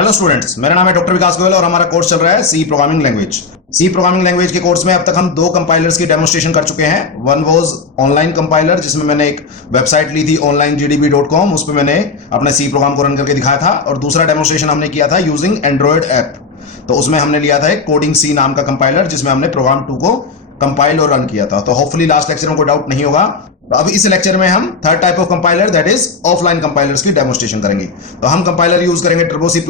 Hello students, मेरा नाम है डॉक्टर विकास गोयल और हमारा कोर्स चल रहा है C programming language. C programming language के कोर्स में अब तक हम दो कंपाइलर्स की डेमोन्स्ट्रेशन कर चुके हैं। वन वाज ऑनलाइन कंपाइलर, जिसमें मैंने एक वेबसाइट ली थी onlinegdb.com, उस पर मैंने अपने सी प्रोग्राम को रन करके दिखाया था। और दूसरा डेमोन्स्ट्रेशन हमने किया था यूजिंग एंड्रॉइड ऐप। तो उसमें हमने लिया था एक कोडिंग सी नाम का कंपाइलर, जिसमें हमने प्रोग्राम 2 को कंपाइल और रन किया था। तो होपफुली लास्ट लेक्चर में कोई डाउट नहीं होगा। तो अब इस लेक्चर में हम third type of compiler, that is offline compilers की डेमोन्स्ट्रेशन करेंगे। तो हम कंपाइलर यूज करेंगे turbo C++,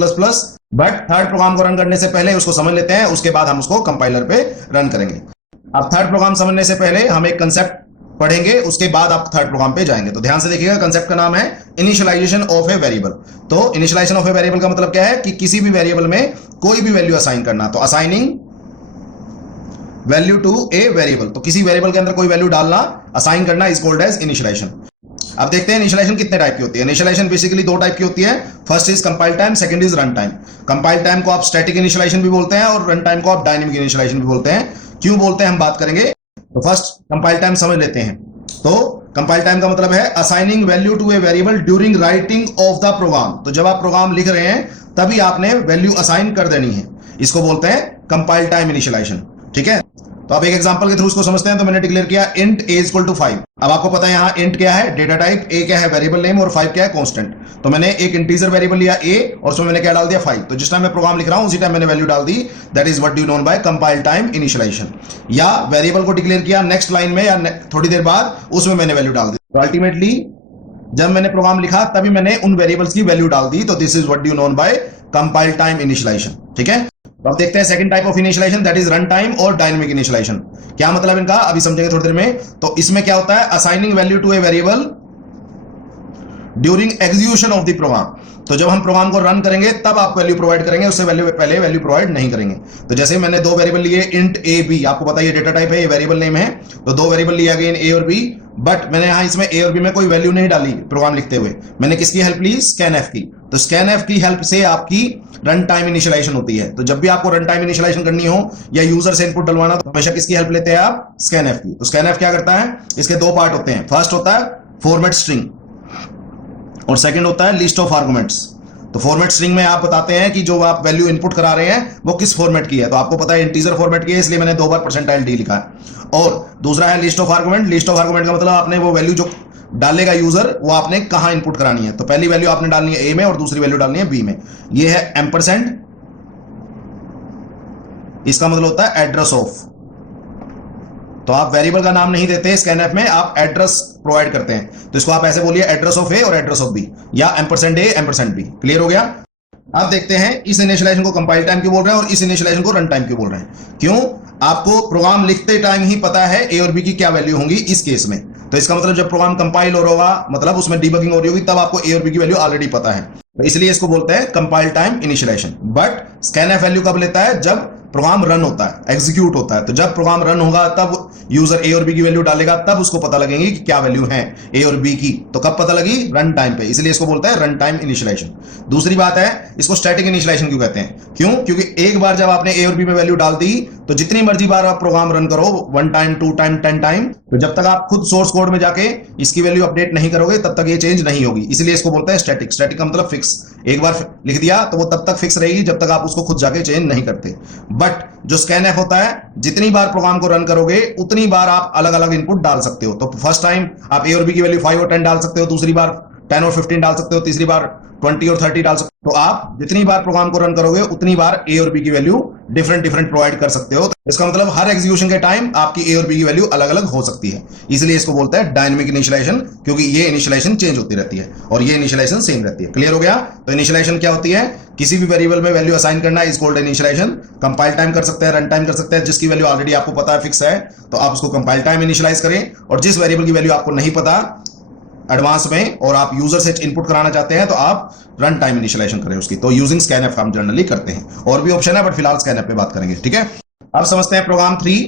but third program को रन करने से पहले उसको समझ लेते हैं, उसके बाद हम उसको कंपाइलर पे रन करेंगे। अब थर्ड प्रोग्राम समझने से पहले हम एक कंसेप्ट पढ़ेंगे, उसके बाद आप थर्ड प्रोग्राम पे जाएंगे। तो ध्यान से देखिएगा, कंसेप्ट का नाम है इनिशियलाइजेशन ऑफ ए वेरिएबल। तो इनिशियलाइजेशन ऑफ ए वेरिएबल का मतलब क्या है कि किसी भी वेरिएबल में कोई भी वैल्यू असाइन करना। तो assigning value to a variable, तो किसी वेरिएबल के अंदर कोई वैल्यू डालना, असाइन करना, इज कॉल्ड एज इनिशियलाइजेशन। अब देखते हैं इनिशियलाइजेशन कितने टाइप की होती है। इनिशियलाइजेशन बेसिकली दो टाइप की होती है। First is compile time, second is run time. Compile time को आप स्टैटिक इनिशियलाइजेशन भी बोलते हैं और रन टाइम को आप डायनेमिक इनिशियलाइजेशन भी बोलते हैं। क्यों बोलते हैं हम बात करेंगे। तो फर्स्ट कंपाइल टाइम समझ लेते हैं। तो कंपाइल टाइम का मतलब है assigning value to a variable during writing of the program. तो जब आप प्रोग्राम लिख रहे हैं तभी आपने वैल्यू असाइन कर देनी है, इसको बोलते हैं कंपाइल टाइम इनिशियलाइजेशन। ठीक है, तो आप एक एग्जांपल के थ्रू इसको समझते हैं। तो मैंने डिक्लेयर किया int a इक्वल टू 5। अब आपको पता है यहाँ int क्या है, डेटा टाइप, a क्या है वेरिएबल नेम और 5 क्या है कांस्टेंट। तो मैंने एक इंटीजर वेरिएबल लिया a और उसमें मैंने क्या डाल दिया 5। तो जिस टाइम मैं प्रोग्राम लिख रहा हूं उसी टाइम मैंने वैल्यू डाल दी। That is what you known by compile time initialization. या वेरिएबल को डिक्लेयर किया, नेक्स्ट लाइन में या थोड़ी देर बाद उसमें मैंने वैल्यू डाल दी। तो अल्टीमेटली जब मैंने प्रोग्राम लिखा तभी मैंने उन वेरिएबल्स की वैल्यू डाल दी। तो this is what you known by compile time initialisation. ठीक है, तो अब देखते हैं second type of initialisation, that is run time और डायनेमिक इनिशियलाइजेशन। क्या मतलब इनका अभी समझेंगे थोड़ी देर में। तो इसमें क्या होता है, assigning value to a variable during execution of the program. तो जब हम प्रोग्राम को रन करेंगे तब आप वैल्यू प्रोवाइड करेंगे, उससे पहले वैल्यू प्रोवाइड नहीं करेंगे। तो जैसे मैंने दो वेरिएबल लिए int a b, आपको पता है ये डेटा टाइप है, ये वेरिएबल नेम है। तो दो वेरिएबल लिए अगेन a और b, बट मैंने यहां इसमें a और b में कोई वैल्यू नहीं डाली प्रोग्राम लिखते हुए। मैंने किसकी हेल्प ली, scanf की। तो scanf की हेल्प से आपकी रन टाइम इनिशियलाइजेशन होती है। तो जब भी आपको रन टाइम इनिशियलाइजेशन करनी हो या यूजर से इनपुट डलवाना, तो हमेशा किसकी हेल्प लेते हैं आप, scanf की। तो scanf क्या करता है, इसके दो पार्ट होते हैं। फर्स्ट होता है फॉर्मेट स्ट्रिंग और सेकंड होता है लिस्ट ऑफ आर्गुमेंट्स। तो फॉर्मेट स्ट्रिंग में आप बताते हैं कि जो आप वैल्यू इनपुट करा रहे हैं वो किस फॉर्मेट की है। तो आपको पता है इंटीजर फॉर्मेट की है, इसलिए मैंने 2 बार %d लिखा है। और दूसरा है list of argument. List of argument का मतलब आपने वो वैल्यू जो डालेगा यूजर, वो आपने कहां इनपुट करानी है। तो पहली वैल्यू आपने डालनी है a में और दूसरी वैल्यू डालनी है b में। ये है एम्परसेंड, इसका मतलब होता है एड्रेस ऑफ। तो आप वेरिएबल का नाम नहीं देते स्कैनएफ में, आप एड्रेस प्रोवाइड करते हैं। तो इसको आप ऐसे बोलिए एड्रेस ऑफ ए और एड्रेस ऑफ बी, या एम्परसेंड ए एम्परसेंड बी। क्लियर हो गया। अब देखते हैं इस इनिशियलाइजेशन को कंपाइल टाइम क्यों बोल रहे हैं और इस इनिशियलाइजेशन को रन टाइम क्यों बोल रहे हैं। क्यों, आपको प्रोग्राम लिखते टाइम ही पता है ए और बी की क्या वैल्यू होंगी इस केस में। तो इसका मतलब जब प्रोग्राम कंपाइल हो रहा होगा, मतलब उसमें डीबगिंग हो रही होगी, तब आपको ए और बी की वैल्यू ऑलरेडी पता है। तो इसलिए इसको बोलते हैं compile time initialisation. But scanf value कब लेता है, जब प्रोग्राम रन होता है, एग्जीक्यूट होता है। तो जब प्रोग्राम रन होगा तब यूजर ए और बी की वैल्यू डालेगा, तब उसको पता लगेगी कि क्या वैल्यू है ए और बी की। तो कब पता लगी, रन टाइम पे। इसलिए इसको बोलता है रन टाइम इनिशियलाइजेशन। दूसरी बात है, इसको स्टैटिक इनिशियलाइजेशन क्यों कहते हैं। क्यों, क्योंकि एक बार जब आपने ए और बी में वैल्यू डाल दी तो जितनी मर्जी बार आप प्रोग्राम रन करो, 1 टाइम 2 टाइम 10 टाइम, तो जब तक आप खुद सोर्स कोड में जाके इसकी वैल्यू अपडेट नहीं करोगे तब तक ये चेंज नहीं होगी। इसलिए इसको बोलते हैं स्टैटिक। स्टैटिक का मतलब फिक्स। एक बार लिख दिया तो वो तब तक फिक्स रहेगी जब तक आप उसको खुद जाके चेंज नहीं करते। बट जो स्कैनएफ होता है, जितनी बार प्रोग्राम को रन करोगे उतनी बार आप अलग अलग इनपुट डाल सकते हो। तो फर्स्ट टाइम आप ए और बी की वैल्यू 5 और 10 डाल सकते हो, दूसरी बार 10 और 15 डाल सकते हो, तीसरी बार 20 और 30 डाल सकते हो। तो आप जितनी बार प्रोग्राम को रन करोगे उतनी बार ए और बी की वैल्यू डिफरेंट प्रोवाइड कर सकते हो। इसका मतलब हर एग्जीक्यूशन के टाइम आपकी ए और बी की वैल्यू अलग अलग हो सकती है। इसलिए इसको बोलते हैं डायनेमिक इनिशियलाइजेशन, क्योंकि ये इनिशियलाइजेशन चेंज होती रहती है और ये इनिशियलाइजेशन सेम रहती है। क्लियर हो गया। तो इनिशियलाइजेशन क्या होती है, किसी भी वेरिएबल में वैल्यू असाइन करना, is called initialisation. Compile time कर सकते हैं, रन टाइम कर सकते हैं। जिसकी वैल्यू ऑलरेडी आपको पता है, फिक्स है, तो आप उसको कंपाइल टाइम इनिशियलाइज करें। और जिस वेरिएबल की वैल्यू आपको नहीं पता एडवांस में और आप यूजर से इनपुट कराना चाहते हैं, तो आप रन टाइम इनिशियलाइजेशन करें उसकी। तो यूजिंग स्कैनएफ हम जनरली करते हैं। और भी ऑप्शन है बट फिलहाल स्कैनएफ पे बात करेंगे। ठीक है, अब समझते हैं प्रोग्राम 3।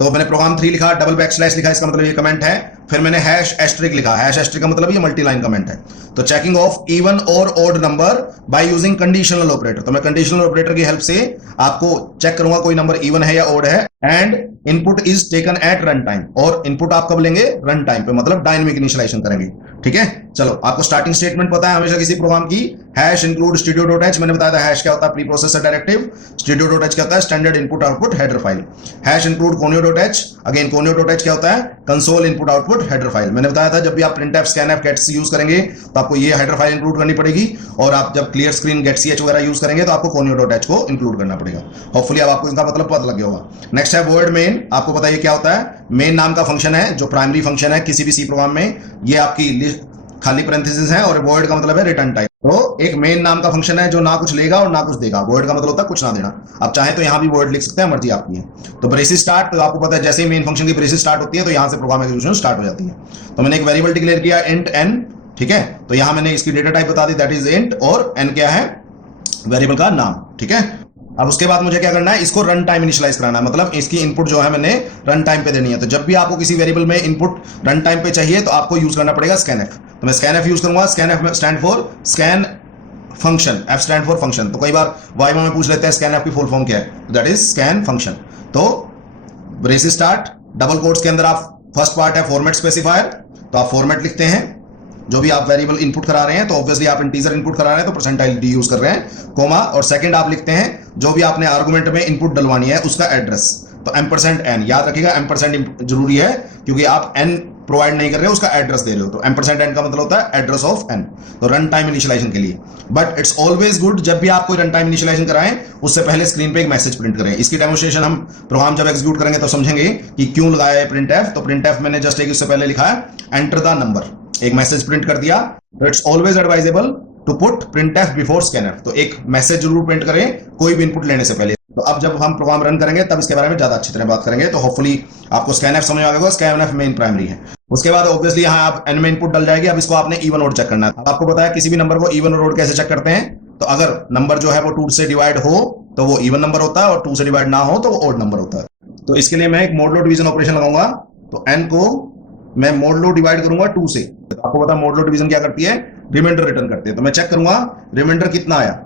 तो मैंने प्रोग्राम 3 लिखा, डबल बैकस्लैश लिखा, इसका मतलब ये कमेंट है। फिर मैंने हैश एस्ट्रिक लिखा, हैश एस्ट्रिक का मतलब ये मल्टी लाइन कमेंट है। तो चेकिंग ऑफ इवन और odd number by using conditional operator, तो मैं कंडीशनल ऑपरेटर की हेल्प से आपको चेक करूंगा कोई नंबर इवन है या ऑड है। And input is taken at run time, और इनपुट आप कब लेंगे? रन टाइम पे, मतलब डायनेमिक इनिशियलाइजेशन करेंगे। ठीक है, चलो आपको स्टार्टिंग स्टेटमेंट पता है हमेशा किसी प्रोग्राम की, hash include stdio dot H. मैंने बताया था हैश क्या होता है? Pre processor directive. Studio dot H क्या होता है? Standard input output header file. Hash include conio dot H, again conio dot H क्या होता है? Console input output header file. मैंने बताया था जब भी आप प्रिंटफ, स्कैनफ, गेट्स यूज करेंगे तो आपको ये हेडर फाइल इंक्लूड करनी पड़ेगी, और आप जब क्लियर स्क्रीन, गेटch वगैरह यूज करेंगे तो आपको कोनियो डॉट एच को इंक्लूड करना पड़ेगा। होपफुली अब आपको इसका मतलब पता लग गया होगा। नेक्स्ट है वर्ड मेन। आपको पता है क्या होता है? मेन नाम का फंक्शन है जो प्राइमरी फंक्शन है किसी भी सी प्रोग्राम में। ये आपकी खाली पैरेंथेसिस है, और वर्ड का मतलब है रिटर्न टाइप। तो एक मेन नाम का फंक्शन है जो ना कुछ लेगा और ना कुछ देगा। वर्ड का मतलब होता है कुछ ना देना। आप चाहे तो यहां भी वर्ड लिख सकते हैं, मर्जी आपकी है। तो ब्रेसिस स्टार्ट, तो आपको पता है जैसे ही मेन फंक्शन की ब्रेसिस स्टार्ट होती है तो यहां से प्रोग्राम एग्जीक्यूशन स्टार्ट हो जाती है। तो मैंने एक वेरिएबल डिक्लेयर किया इंट एन, ठीक है। तो यहां मैंने इसकी डेटा टाइप बता दी, दैट इज इंट, और एन क्या है? वेरिएबल का नाम। ठीक है, अब उसके बाद मुझे क्या करना है? इसको रन टाइम इनिशियलाइज कराना है, मतलब इसकी इनपुट जो है मैंने रन टाइम पे देनी है। तो जब भी आपको किसी वेरिएबल में इनपुट रन टाइम पे चाहिए तो आपको यूज करना पड़ेगा स्कैनफ। तो मैं स्कैनफ यूज करूंगा। Scanf stand for scan function, F stand for function. तो कई बार वाइवा में पूछ लेते हैं स्कैनफ की फुल फॉर्म क्या है, दैट इज स्कैन फंक्शन। तो ब्रेस स्टार्ट, डबल कोट्स के अंदर आप फर्स्ट पार्ट है फॉर्मेट स्पेसिफायर, तो आप फॉर्मेट लिखते हैं। जो भी आप वेरिएबल इनपुट करा रहे हैं तो ऑब्वियसली आप इंटीजर इनपुट करा रहे हैं तो परसेंटाइल डी यूज कर रहे हैं, कोमा, और सेकंड आप लिखते हैं जो भी आपने आर्गुमेंट में इनपुट डलवानी है उसका एड्रेस। तो एम्परसेंड एन, याद रखिएगा एम्परसेंड जरूरी है क्योंकि आप एन प्रोवाइड नहीं कर रहे हो, उसका एड्रेस दे रहे हो। तो एम्परसेंड एन का मतलब होता है एड्रेस ऑफ एन, तो रन टाइम इनिशियलाइजेशन के लिए। बट इट्स ऑलवेज गुड जब भी आप कोई रन टाइम इनिशियलाइजेशन कराएं उससे पहले स्क्रीन पे एक मैसेज प्रिंट करें। इसकी डेमोन्स्ट्रेशन हम प्रोग्राम जब एग्जीक्यूट करेंगे तो समझेंगे कि क्यों लगाया है प्रिंट एफ। तो प्रिंट एफ मैंने जस्ट एक इससे पहले लिखा है एंटर द नंबर, एक मैसेज प्रिंट कर दिया। It's always advisable to put printf before scanf, तो एक मैसेज जरूर प्रिंट करें कोई भी इनपुट लेने से पहले। तो अब जब हम प्रोग्राम रन करेंगे तब इसके बारे में ज्यादा अच्छी तरह बात करेंगे। तो होपफुली आपको स्कैनफ समझ आ गया, स्कैनफ मेन प्राइमरी है। उसके बाद ऑब्वियसली यहाँ आप एन में इनपुट डल जाएगी। अब इसको आपने इवन ऑड चेक करना है। आपको पता है किसी भी नंबर को इवन और ऑड कैसे चेक करते हैं? तो अगर नंबर जो है वो 2 से डिवाइड हो तो वो इवन नंबर होता है, और 2 से डिवाइड ना हो तो वो ऑड नंबर होता है। तो इसके लिए मैं एक मोडलो डिवीजन ऑपरेशन लगाऊंगा। तो एन को मैं मोडलो डिवाइड करूंगा 2 से। तो आपको पता है मोडलो डिवीजन क्या करती है? रिमाइंडर रिटर्न करती है। तो मैं चेक करूंगा रिमाइंडर कितना आया,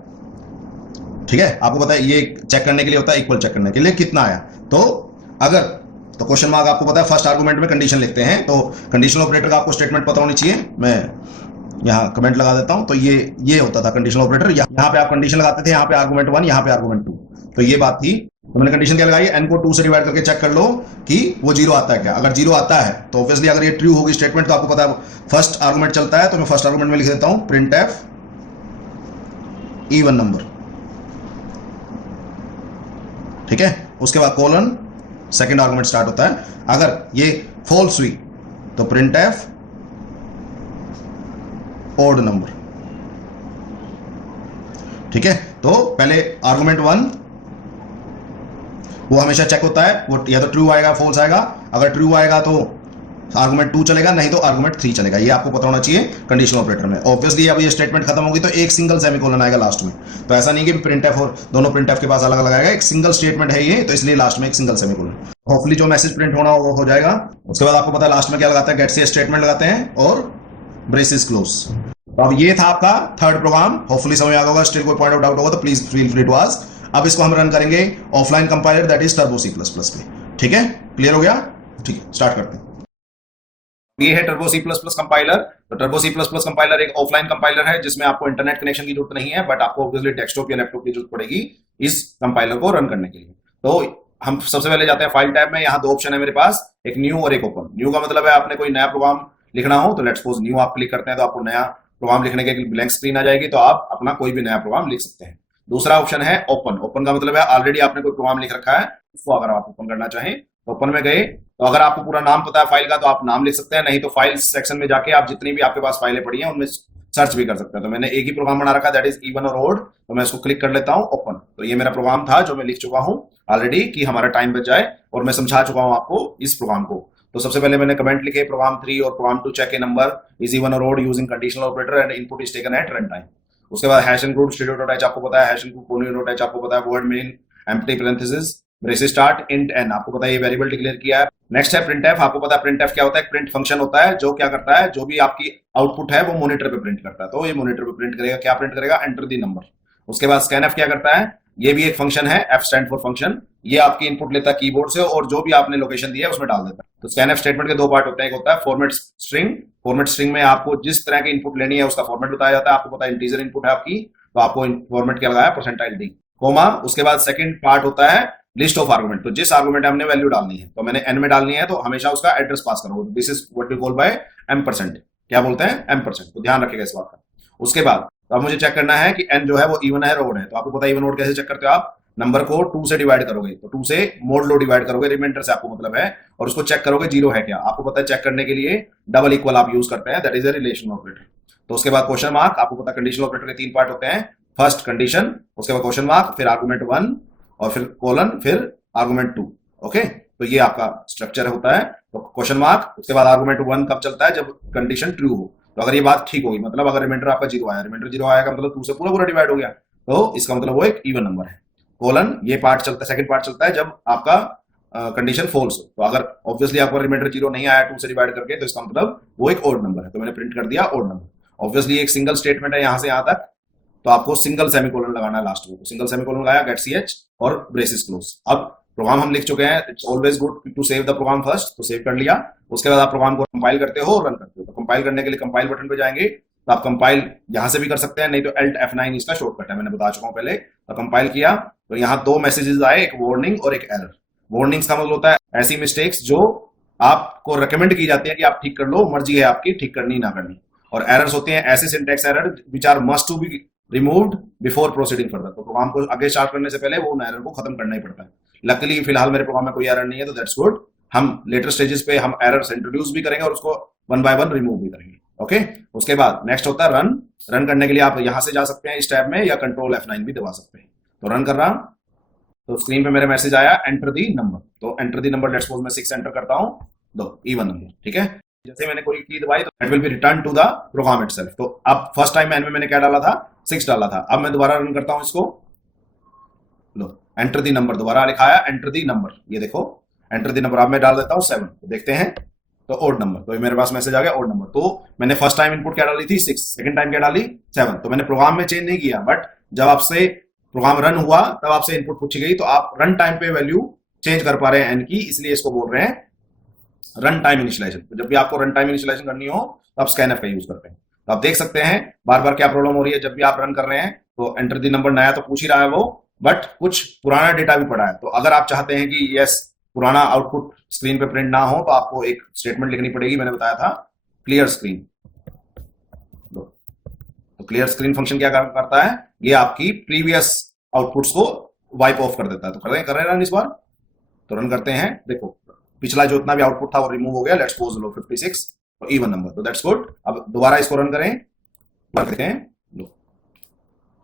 ठीक है। आपको पता है ये चेक करने के लिए होता है, इक्वल चेक करने के लिए कितना आया। तो अगर तो क्वेश्चन मार्क आपको पता है फर्स्ट आर्गुमेंट में कंडीशन लिखते हैं, तो कंडीशनल ऑपरेटर का आपको स्टेटमेंट पता होनी चाहिए। मैं यहाँ कमेंट लगा देता हूं। तो ये होता था कंडीशनल ऑपरेटर। यहाँ पे आप कंडीशन लगाते थे, यहाँ पे आर्गुमेंट 1, यहाँ पे आर्गुमेंट 2। तो ये बात थी। तो मैंने कंडीशन क्या लगाई? एन को 2 से डिवाइड करके चेक कर लो कि वो 0 आता है क्या। अगर 0 आता है तो ऑब्वियसली अगर ये ट्रू होगी स्टेटमेंट तो आपको पता है फर्स्ट आर्गुमेंट चलता है। तो मैं फर्स्ट आर्गुमेंट में लिख देता हूं प्रिंट एफ इवन नंबर, ठीक है। उसके बाद कोलन, सेकंड आर्गुमेंट स्टार्ट होता है। अगर ये फॉल्स हुई तो प्रिंट एफ ऑड नंबर, ठीक है। तो पहले आर्गुमेंट 1 वो हमेशा चेक होता है, वो या तो ट्रू आएगा फॉल्स आएगा। अगर ट्रू आएगा तो आर्गुमेंट 2 चलेगा, नहीं तो आर्गुमेंट 3 चलेगा। ये आपको पता होना चाहिए कंडीशनल ऑपरेटर में। ऑब्वियसली अब ये स्टेटमेंट खत्म होगी तो एक सिंगल सेमीकोलन आएगा लास्ट में। तो ऐसा नहीं कि प्रिंटफ और दोनों प्रिंटफ के पास अलग अलग आएगा, एक सिंगल स्टेटमेंट है ये, तो इसलिए लास्ट में एक सिंगल सेमीकोलन। होपफुली जो मैसेज प्रिंट होना वो हो जाएगा। उसके बाद आपको पता है लास्ट में क्या लगाता है? गेट से स्टेटमेंट लगाते हैं और ब्रेसिस क्लोज। तो अब ये था आपका थर्ड प्रोग्राम। होपफुली समझ आ गया होगा। स्टिल कोई पॉइंट ऑफ डाउट होगा तो please feel free to ask. अब इसको हम रन करेंगे offline compiler, that is turbo C++ पे, ठीक है। क्लियर हो गया? ठीक है, स्टार्ट करते हैं। ये है टर्बो C++ कंपाइलर। तो टर्बो C++ कंपाइलर एक ऑफलाइन कंपाइलर है जिसमें आपको इंटरनेट कनेक्शन की जरूरत नहीं है, बट आपको ऑब्वियसली डेस्कटॉप या लैपटॉप की जरूरत पड़ेगी इस कंपाइलर को रन करने के लिए। तो हम सबसे पहले जाते हैं फाइल टैब में। यहाँ 2 ऑप्शन है मेरे पास, एक न्यू और एक ओपन। न्यू का मतलब है आपने कोई नया प्रोग्राम लिखना हो, तो लेट्स सपोज न्यू आप क्लिक करते हैं तो आपको नया प्रोग्राम लिखने के लिए ब्लैंक स्क्रीन आ जाएगी, तो आप अपना कोई भी नया प्रोग्राम लिख सकते हैं। दूसरा ऑप्शन है ओपन। ओपन का मतलब है ऑलरेडी आपने कोई प्रोग्राम लिख रखा है, उसको अगर आप ओपन करना चाहें तो ओपन में गए। तो अगर आपको पूरा नाम पता है फाइल का तो आप नाम लिख सकते हैं, नहीं तो फाइल सेक्शन में जाके आप जितनी भी आपके पास फाइलें पड़ी हैं उनमें सर्च भी कर सकते हैं। तो मैंने एक ही प्रोग्राम बना रखा, दैट इज इवन और ऑड। तो मैं इसको क्लिक कर लेता हूं ओपन। तो ये मेरा प्रोग्राम था जो मैं लिख चुका हूं ऑलरेडी कि हमारा टाइम बच जाए, और मैं समझा चुका हूं आपको इस प्रोग्राम को। तो सबसे पहले मैंने कमेंट लिखे प्रोग्राम 3 और program 2 check a number is even और odd using conditional operator and input is taken at run time. उसके बाद hash include stdio dot h आपको पता है, hash include conio dot h आपको पता है, void main empty parenthesis braces start int n आपको पता है ये वेरिएबल डिक्लेयर किया है। नेक्स्ट है प्रिंट एफ। आपको पता है प्रिंट एफ क्या होता है? प्रिंट फंक्शन होता है जो क्या करता है, जो भी आपकी आउटपुट है वो मॉनिटर पे प्रिंट करता है। तो ये मॉनिटर पे प्रिंट करेगा, क्या प्रिंट करेगा? Enter the number. उसके बाद स्कैन एफ क्या करता है? ये भी एक फंक्शन है, एफ स्टैंड फॉर फंक्शन। ये आपकी इनपुट लेता है कीबोर्ड से और जो भी आपने लोकेशन दी है उसमें डाल देता है। तो स्कैन एफ स्टेटमेंट के दो पार्ट होते हैं, एक होता है फॉर्मेट स्ट्रिंग। फॉर्मेट स्ट्रिंग में आपको जिस तरह की इनपुट लेनी है उसका फॉर्मेट बताया जाता है। आपको पता है इंटीजर इनपुट है आपकी, तो आपको फॉर्मेट क्या लगाया? Percentile d, comma. उसके बाद सेकंड पार्ट होता है लिस्ट ऑफ आर्गुमेंट। तो जिस आर्गुमेंट हमने वैल्यू डालनी है, तो मैंने एन में डालनी है, तो हमेशा उसका एड्रेस पास करो। This is what we call by ampersand. क्या बोलते हैं? Ampersand. तो ध्यान रखिएगा इस बात का। उसके बाद तो अब मुझे चेक करना है कि एन जो है वो इवन है और ओड है। तो आपको पता है इवन ओड कैसे चेक करते हो? आप नंबर को 2 से डिवाइड करोगे, तो 2 से मोड लो डिवाइड करोगे, रिमाइंडर से आपको मतलब है, और उसको चेक करोगे जीरो है क्या। आपको पता है चेक करने के लिए डबल इक्वल आप यूज करते हैं, that is a relation operator. तो उसके बाद क्वेश्चन मार्क। आपको पता है कंडीशनल ऑपरेटर के 3 पार्ट होते हैं, फर्स्ट कंडीशन, उसके बाद क्वेश्चन मार्क, फिर आर्गुमेंट 1 और फिर कोलन, फिर आर्गुमेंट 2। ओके, तो ये आपका स्ट्रक्चर होता है। तो क्वेश्चन मार्क, उसके बाद आर्गुमेंट 1 कब चलता है? जब कंडीशन ट्रू हो। तो अगर ये बात ठीक होगी, मतलब अगर रिमाइंडर आपका जीरो आया, रिमाइंडर जीरो आएगा मतलब 2 से पूरा पूरा डिवाइड हो गया, तो इसका मतलब वो एक इवन नंबर है। कोलन, ये पार्ट चलता है, सेकंड पार्ट चलता है जब आपका कंडीशन फॉल्स हो। तो अगर ऑब्वियसली आपका रिमाइंडर जीरो नहीं आया 2 से डिवाइड करके, तो इसका मतलब वो एक ओड नंबर है। तो मैंने प्रिंट कर दिया ओड नंबर। ऑब्वियसली एक सिंगल स्टेटमेंट है यहां से यहां तक, तो आपको सिंगल सेमीकोलन लगाना है लास्ट में। तो सिंगल सेमीकोलन लगाया, गेट ch और ब्रेसेस क्लोज। अब प्रोग्राम हम लिख चुके हैं, it's always good to save the program first. तो सेव कर लिया, उसके बाद आप प्रोग्राम को कंपाइल करते हो, रन करते हो। तो कंपाइल करने के लिए कंपाइल बटन पे जाएंगे, तो आप कंपाइल यहां से भी कर सकते हैं, नहीं तो Alt F9 इसका शॉर्टकट है, मैंने बता चुका हूं पहले। तो कंपाइल किया, तो यहाँ 2 मैसेजेस आए, एक वार्निंग और एक एरर। वार्निंग्स का मतलब होता है ऐसी मिस्टेक्स जो आपको रिकमेंड की जाती है कि आप ठीक कर लो, मर्जी है आपकी ठीक करनी ना करनी। और एरर्स होते हैं ऐसे syntax error which are must to be removed before proceeding further. तो प्रोग्राम को आगे स्टार्ट करने से पहले वो उन एरर को खत्म करना ही पड़ता है। लकीली फिलहाल मेरे प्रोग्राम में कोई एरर नहीं है, तो दैट्स गुड। हम लेटर स्टेजेस पे हम एरर्स इंट्रोड्यूस भी करेंगे और उसको 1 बाय 1 रिमूव भी करेंगे। ओके, उसके बाद नेक्स्ट होता है रन। रन करने के लिए आप यहां से जा सकते हैं इस टैब में, या कंट्रोल F9 भी दबा सकते हैं। तो रन कर रहा, तो स्क्रीन पे मेरे मैसेज आया एंटर दी नंबर। तो enter the number, let's suppose मैं 6 एंटर करता हूं, दो इवन नंबर, ठीक है। जैसे मैंने कोई की दबाई तो it will be return to the program itself. तो अब फर्स्ट टाइम एन में मैंने क्या डाला था? 6 डाला था। अब मैं दोबारा रन करता हूं इसको, लो एंटर दी नंबर दोबारा लिखाया, एंटर दी नंबर, ये देखो एंटर दी नंबर। अब मैं डाल देता हूं 7, तो देखते हैं, तो ओड नंबर। तो मेरे पास मैसेज आ गया ओड नंबर। तो मैंने फर्स्ट टाइम इनपुट क्या डाली थी? 6, सेकंड टाइम क्या डाली? 7। तो मैंने प्रोग्राम में चेंज नहीं किया, बट जब आपसे प्रोग्राम रन हुआ तब आपसे इनपुट पूछी गई, तो आप रन टाइम पे वैल्यू चेंज कर पा रहे हैं एन की, इसलिए इसको बोल रहे हैं रन टाइम इनिशियलाइजेशन। तो जब भी आपको रन टाइम इनिशियलाइजेशन करनी हो तो आप स्कैनएफ का यूज करते हैं। तो आप देख सकते हैं बार बार क्या प्रॉब्लम हो रही है जब भी आप रन कर रहे हैं। तो एंटर दी नंबर नया तो पूछ ही रहा है वो, बट कुछ पुराना डेटा भी पड़ा है। तो अगर आप चाहते हैं कि यस पुराना आउटपुट स्क्रीन पे प्रिंट ना हो, तो आपको एक स्टेटमेंट लिखनी पड़ेगी, मैंने बताया था क्लियर स्क्रीन। तो क्लियर स्क्रीन फंक्शन क्या करता है? ये आपकी प्रीवियस आउटपुट्स को वाइप ऑफ कर देता है। तो कर रहे हैं रन इस बार, तो रन करते हैं। देखो पिछला जो इतना भी आउटपुट था वो रिमूव हो गया। लेट्स सपोज लो 56 और इवन नंबर, तो दैट्स गुड। अब दोबारा इसको रन करें, करते हैं, लो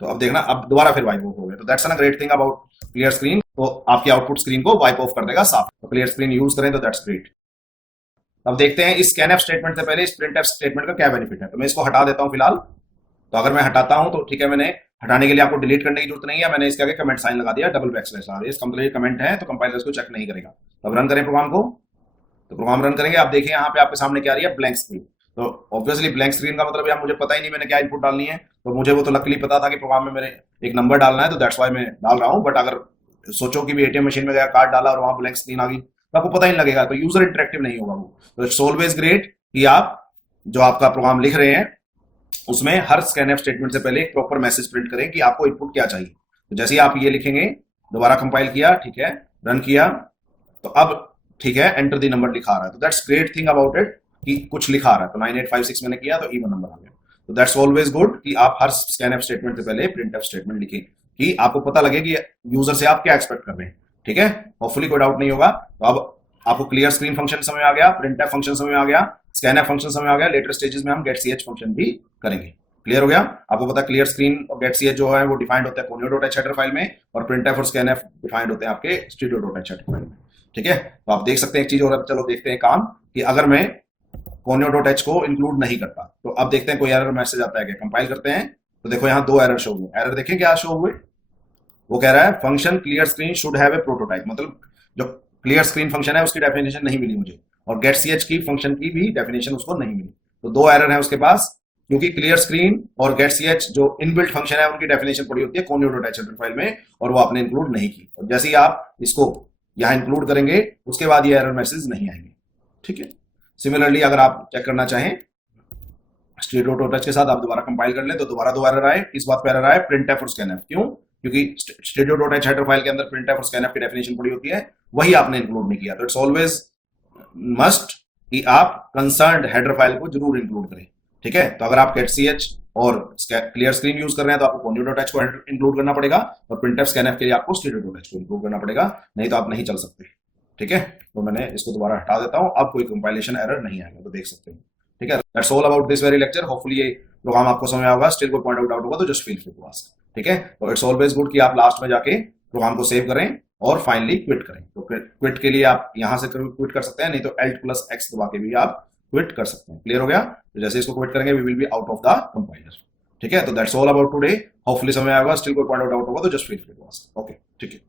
तो अब देखना अब दोबारा फिर वाइप ऑफ हो गया। तो that's a great thing about clear screen. तो आपकी आउटपुट स्क्रीन को वाइप ऑफ कर देगा साफ। तो क्लियर स्क्रीन यूज करें तो दैट्स ग्रेट। अब देखते हैं इस स्कैनएफ स्टेटमेंट से पहले इस प्रिंटएफ स्टेटमेंट का क्या बेनिफिट है। तो मैं इसको हटा देता हूं फिलहाल। तो अगर मैं हटाता हूं तो ठीक है, मैंने हटाने के लिए आपको डिलीट करने की जरूरत नहीं है, मैंने इसके आगे कमेंट साइन लगा दिया, डबल बैकस्लैश लगा दिया। इसका मतलब ये कमेंट है तो कंपाइलर इसको चेक नहीं करेगा। तो अब रन करें प्रोग्राम को, तो प्रोग्राम रन करेंगे। आप देखिए यहाँ पे आपके सामने क्या आ रही है? Blank screen. तो ऑब्वियसली ब्लैंक स्क्रीन का मतलब यार मुझे पता ही नहीं मैंने क्या इनपुट डालनी है। तो मुझे वो तो लकीली पता था कि प्रोग्राम में मेरे एक नंबर डालना है, तो दैट्स वाई मैं डाल रहा हूँ। बट अगर सोचो कि भी एटीएम मशीन में गया, कार्ड डाला और वहां ब्लैंक स्क्रीन आ गई, तो आपको पता ही नहीं लगेगा, तो यूजर इंटरेक्टिव नहीं होगा वो। तो इट्स ऑलवेज ग्रेट कि आप जो आपका प्रोग्राम लिख रहे हैं उसमें हर स्कैनएफ स्टेटमेंट से पहले एक प्रॉपर मैसेज प्रिंट करें कि आपको इनपुट क्या चाहिए। तो जैसे ही आप ये लिखेंगे, दोबारा कंपाइल किया, ठीक है, रन किया, तो अब ठीक है एंटर दी नंबर लिखा रहा है। तो that's great thing about it कि कुछ लिखा रहा है। तो 9856 मैंने किया तो इवन नंबर आ गया। तो दैट्स ऑलवेज गुड कि आप हर स्कैनएफ स्टेटमेंट से पहले प्रिंटएफ स्टेटमेंट लिखें कि आपको पता लगे कि यूजर से आप क्या एक्सपेक्ट कर रहे हैं। ठीक है, होपफुली कोई डाउट नहीं होगा। तो अब आपको क्लियर स्क्रीन फंक्शन समझ में आ गया, प्रिंटएफ फंक्शन समझ में आ गया, स्कैनएफ फंक्शन समझ में आ गया। लेटर स्टेजेस में हम गेट ch फंक्शन भी करेंगे। क्लियर हो गया? आपको पता है क्लियर स्क्रीन और गेट ch जो है वो डिफाइंड होता है conio.h हेडर फाइल में, और प्रिंटएफ और स्कैनएफ डिफाइंड होते हैं आपके studio.h हेडर फाइल में। ठीक है, तो आप देख सकते हैं एक चीज और। चलो देखते हैं काम कि अगर मैं conio.h को इंक्लूड नहीं करता, तो अब देखते हैं कोई एरर मैसेज आता है क्या। कंपाइल करते हैं तो देखो यहाँ 2 एरर शो हुए। एरर देखें क्या शो हुए, वो कह रहा है function clear screen should have a prototype. मतलब जो क्लियर स्क्रीन फंक्शन है उसकी डेफिनेशन नहीं मिली मुझे, और गेट सी एच की फंक्शन की भी डेफिनेशन उसको नहीं मिली। तो दो एरर है उसके पास, क्योंकि क्लियर स्क्रीन और गेट सी एच जो इनबिल्ट फंक्शन है उनकी डेफिनेशन पड़ी होती है कोन्यू डॉट एच फाइल में, और वो आपने इंक्लूड नहीं की। और जैसे ही आप इसको यहां इंक्लूड करेंगे उसके बाद ये एरर मैसेज नहीं आएंगे। ठीक है। सिमिलरली अगर आप चेक करना चाहें स्टेट डॉट एच के साथ आप दोबारा कंपाइल कर लें तो दोबारा दो एरर आए। इस बात पे एरर आए प्रिंट एफ और स्कैन एफ। क्यों? क्योंकि studio dot H header file के अंदर प्रिंट एफ और स्कैन एफ की डेफिनेशन पड़ी होती है, वही आपने इंक्लूड नहीं किया। तो इट्स ऑलवेज मस्ट कि आप कंसर्न्ड हेडर फाइल को जरूर इंक्लूड करें। ठीक है। तो अगर आप गेट सी एच और क्लियर स्क्रीन यूज कर रहे हैं तो आपको कोन्यू डॉट एच को इंक्लूड करना पड़ेगा, और प्रिंट एफ स्कैन एफ के लिए आपको स्टेडियो डॉट एच को इंक्लूड करना पड़ेगा, नहीं तो आप नहीं चल सकते। ठीक है। तो मैंने इसको दोबारा हटा देता हूं, अब कोई कंपाइलेशन एरर नहीं आएगा, तो देख सकते हैं। ठीक है। That's all about this very lecture. Hopefully ये प्रोग्राम आपको समझ में आएगा। स्टिल कोई पॉइंट आउट डाउट होगा तो just feel free to ask. ठीक है। तो इट्स ऑलवेज गुड कि आप लास्ट में जाके प्रोग्राम को सेव करें और फाइनली क्विट करें। तो क्विट के लिए आप यहां से क्विट कर सकते हैं, नहीं तो Alt+X दबा के भी आप क्विट कर सकते हैं। क्लियर हो गया? तो जैसे इसको क्विट करेंगे we will be out of the compiler. ठीक है। तो that's all about today. Hopefully समझ में आएगा। स्टिल कोई पॉइंट आउट डाउट होगा तो just feel free to ask. Okay. ठीक है।